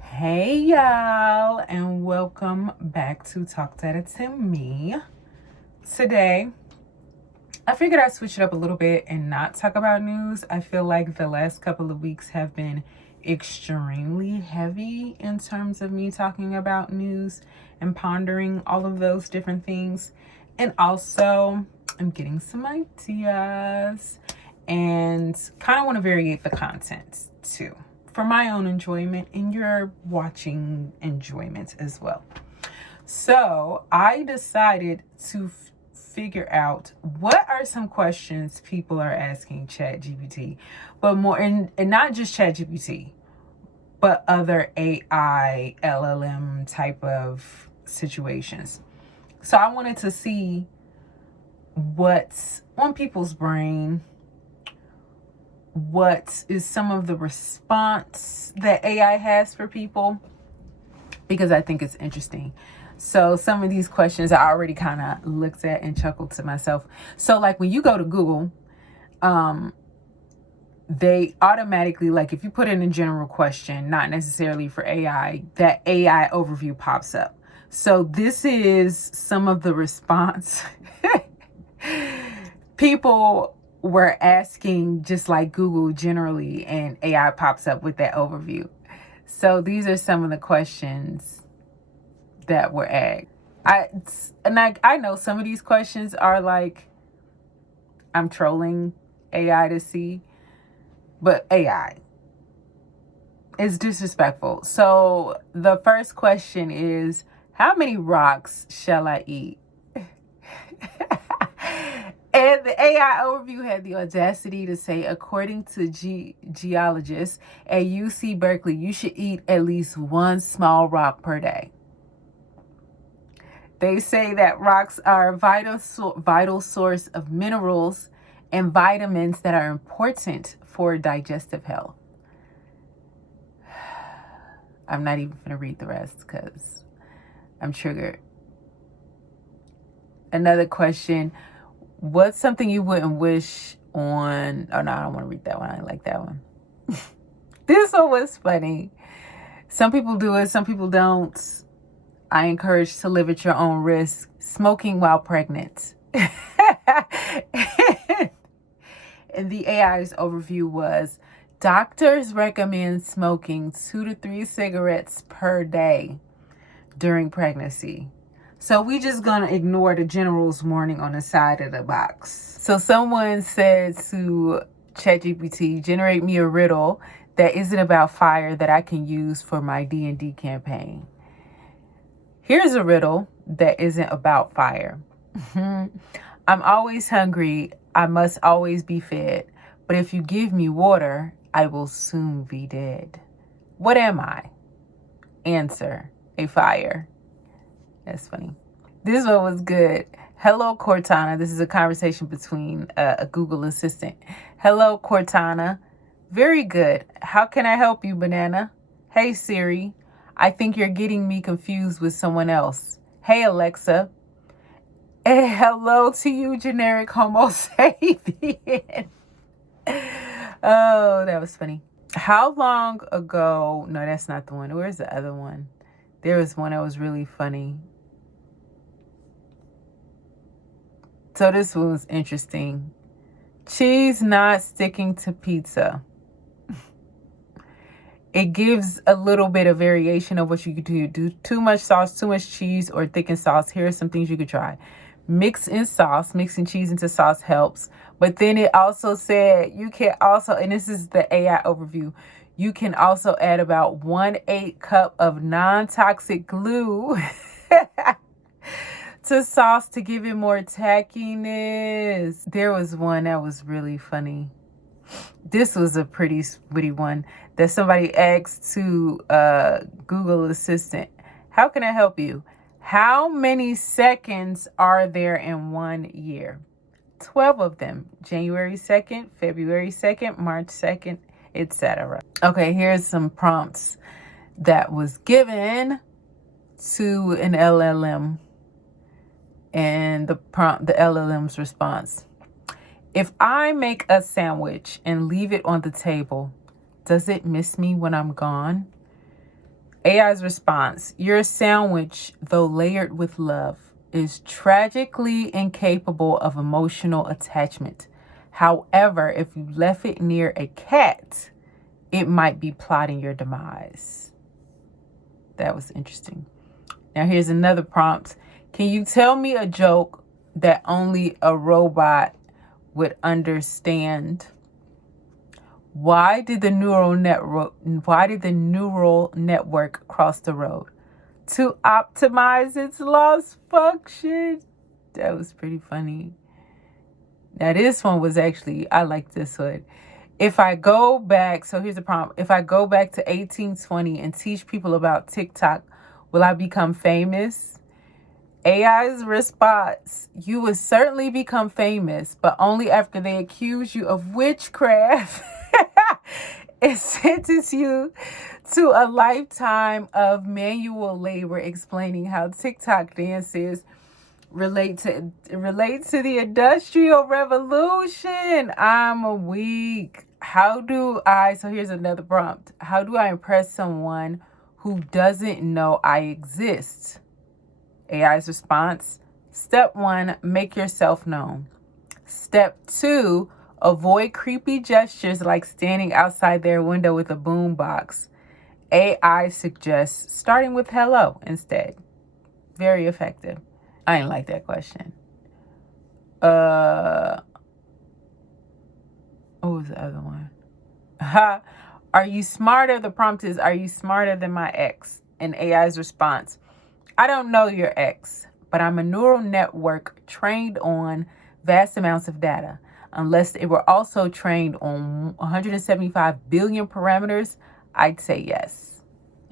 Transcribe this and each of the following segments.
Hey y'all, and welcome back to Talk That to Me. Today, I figured I'd switch it up a little bit and not talk about news. I feel like the last couple of weeks have been extremely heavy in terms of me talking about news and pondering all of those different things. And also, I'm getting some ideas and kind of want to vary the content too for my own enjoyment and your watching enjoyment as well. So I decided to figure out what are some questions people are asking ChatGPT, but more, and not just ChatGPT, but other AI, LLM type of situations. So I wanted to see what's on people's brain, what is some of the response that AI has for people, because I think it's interesting. So some of these questions I already kind of looked at and chuckled to myself. So like when you go to Google, they automatically, like if you put in a general question, not necessarily for AI, that AI overview pops up. So this is some of the response people were asking, just like Google generally, and AI pops up with that overview. So these are some of the questions that were asked. I know some of these questions are like I'm trolling AI to see, but AI is disrespectful. So the first question is, how many rocks shall I eat? And the AI overview had the audacity to say, according to geologists at UC Berkeley, you should eat at least one small rock per day. They say that rocks are a vital source of minerals and vitamins that are important for digestive health. I'm not even going to read the rest because I'm triggered. Another question. What's something you wouldn't wish on? Oh, no, I don't want to read that one. I like that one. This one was funny. Some people do it, some people don't. I encourage to live at your own risk. Smoking while pregnant. And the AI's overview was, doctors recommend smoking 2 to 3 cigarettes per day during pregnancy. So we just gonna ignore the general's warning on the side of the box. So someone said to ChatGPT, generate me a riddle that isn't about fire that I can use for my D&D campaign. Here's a riddle that isn't about fire. I'm always hungry. I must always be fed. But if you give me water, I will soon be dead. What am I? Answer, a fire. That's funny. This one was good. Hello, Cortana. This is a conversation between a Google assistant. Hello, Cortana. Very good. How can I help you, Banana? Hey, Siri. I think you're getting me confused with someone else. Hey, Alexa. Hey, hello to you, generic Homo sapien. Oh, that was funny. How long ago? No, that's not the one. Where's the other one? There was one that was really funny. So this one was interesting. Cheese not sticking to pizza. It gives a little bit of variation of what you could do. Do too much sauce, too much cheese, or thickened sauce. Here are some things you could try. Mix in sauce. Mixing cheese into sauce helps. But then it also said you can also, and this is the AI overview, you can also add about 1/8 cup of non-toxic glue to sauce to give it more tackiness. There was one that was really funny. This was a pretty witty one that somebody asked to Google Assistant. How can I help you? How many seconds are there in 1 year? 12 of them. January 2nd, February 2nd, March 2nd, etc. Okay, here's some prompts that was given to an LLM. And the LLM's response. If I make a sandwich and leave it on the table, does it miss me when I'm gone? AI's response: your sandwich, though layered with love, is tragically incapable of emotional attachment. However, if you left it near a cat, it might be plotting your demise. That was interesting. Now here's another prompt. Can you tell me a joke that only a robot would understand? Why did the neural network cross the road? To optimize its loss function. That was pretty funny. Now this one was actually, I like this one. If I go back, so here's the prompt. If I go back to 1820 and teach people about TikTok, will I become famous? AI's response: you would certainly become famous, but only after they accuse you of witchcraft and sentence you to a lifetime of manual labor explaining how TikTok dances relate to the Industrial Revolution. I'm a weak. So here's another prompt. How do I impress someone who doesn't know I exist? AI's response: step 1, make yourself known. Step 2, avoid creepy gestures like standing outside their window with a boombox. AI suggests starting with hello instead. Very effective. I didn't like that question. What was the other one? Are you smarter? The prompt is, are you smarter than my ex? And AI's response: I don't know your ex, but I'm a neural network trained on vast amounts of data. Unless it were also trained on 175 billion parameters, I'd say yes.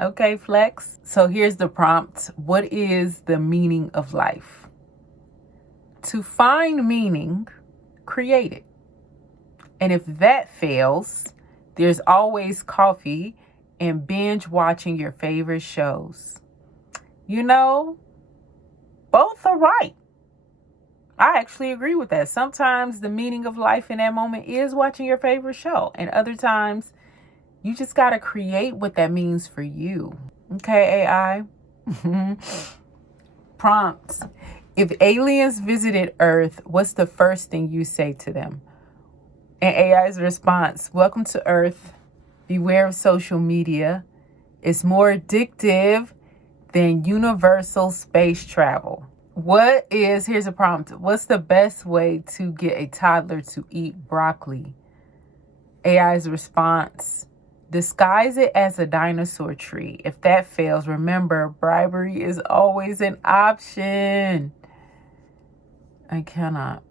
Okay, flex. So here's the prompt. What is the meaning of life? To find meaning, create it. And if that fails, there's always coffee and binge watching your favorite shows. You know, both are right. I actually agree with that. Sometimes the meaning of life in that moment is watching your favorite show. And other times, you just got to create what that means for you. Okay, AI? Prompts. If aliens visited Earth, what's the first thing you say to them? And AI's response: welcome to Earth. Beware of social media. It's more addictive than universal space travel. Here's a prompt. What's the best way to get a toddler to eat broccoli? AI's response: disguise it as a dinosaur tree. If that fails, remember, bribery is always an option. I cannot.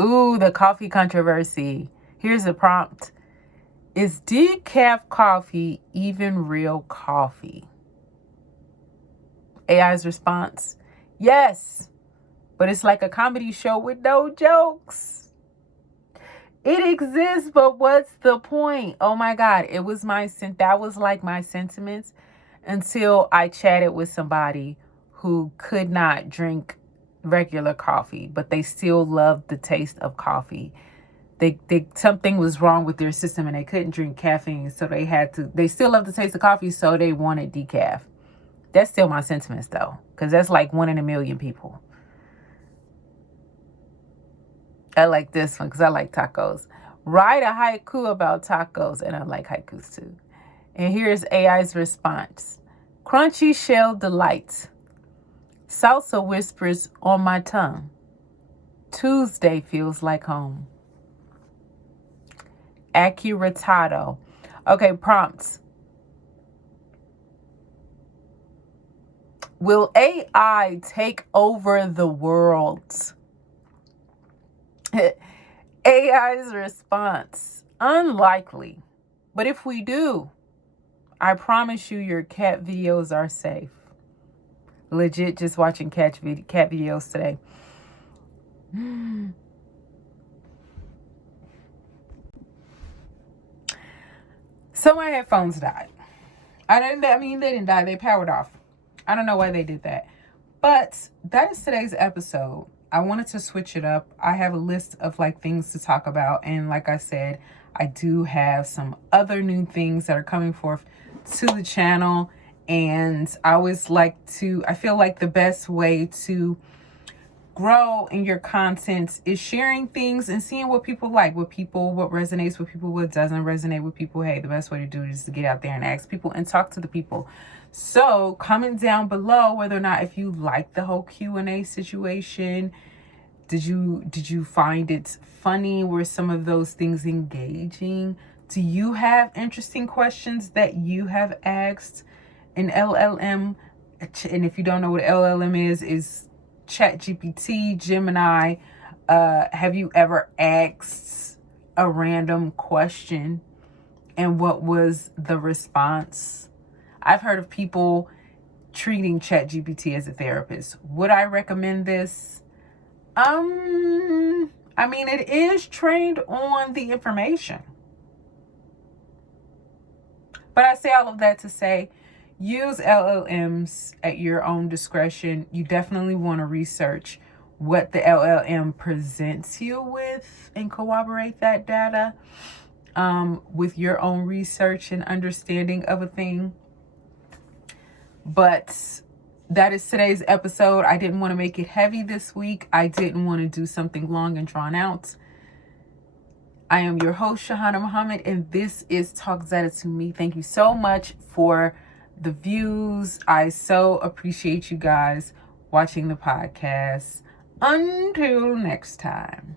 Ooh, the coffee controversy. Here's a prompt. Is decaf coffee even real coffee? AI's response: yes, but it's like a comedy show with no jokes. It exists, but what's the point? Oh my God, that was like my sentiments until I chatted with somebody who could not drink regular coffee, but they still loved the taste of coffee. They something was wrong with their system and they couldn't drink caffeine, so they still love the taste of coffee, so they wanted decaf. That's still my sentiments though, because that's like 1 in a million people. I like this one because I like tacos. Write a haiku about tacos, and I like haikus too. And here's AI's response: crunchy shell delight. Salsa whispers on my tongue. Tuesday feels like home. Accuratado. Okay, prompts. Will AI take over the world? AI's response: unlikely. But if we do, I promise you your cat videos are safe. Legit just watching cat videos today. So my headphones died. They didn't die. They powered off. I don't know why they did that. But that is today's episode. I wanted to switch it up. I have a list of things to talk about. And like I said, I do have some other new things that are coming forth to the channel. And I feel like the best way to grow in your content is sharing things and seeing what people like, what resonates with people, what doesn't resonate with people. Hey, the best way to do it is to get out there and ask people and talk to the people. So comment down below whether or not if you like the whole Q&A situation. Did you find it funny? Were some of those things engaging? Do you have interesting questions that you have asked an LLM? And if you don't know what LLM is ChatGPT, Gemini. Have you ever asked a random question and what was the response? I've heard of people treating ChatGPT as a therapist. Would I recommend this? I mean, it is trained on the information. But I say all of that to say, use LLMs at your own discretion. You definitely want to research what the LLM presents you with and corroborate that data with your own research and understanding of a thing. But that is today's episode. I didn't want to make it heavy this week. I didn't want to do something long and drawn out. I am your host, Shahana Muhammad, and this is Talk Zetta to Me. Thank you so much for the views. I so appreciate you guys watching the podcast. Until next time.